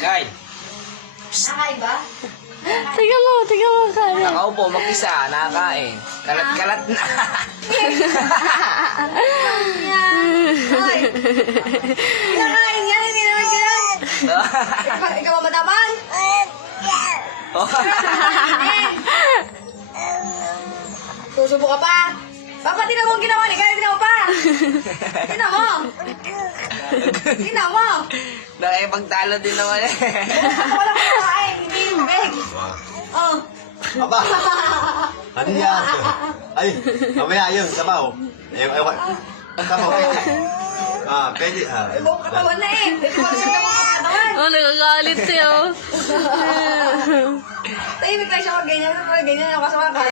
Kay, Nakain ba? Tingnan mo kanin. nakaupo, mag-isa, nakakain. Kalat-kalat na. Ay! Nakain yan, hindi naman ganyan. Ikaw ba mataman? Susubo ka pa. Papa, tinan mo ang ginawa ni Kaya, tinan mo pa. Tinan mo. Tinan mo. Nakipagtalo din naman eh. Wala ko nakain, hindi yung big. Oh. Aba! Ano yan? Ay, mamaya yun, sabaw. Sabaw, pwede. Pwede. Ibang katawan na eh. Hindi ko siya katawan. Oh, nagagalit siya. Tahimik lang siya pag ganyan. Pag ganyan, kasama ka.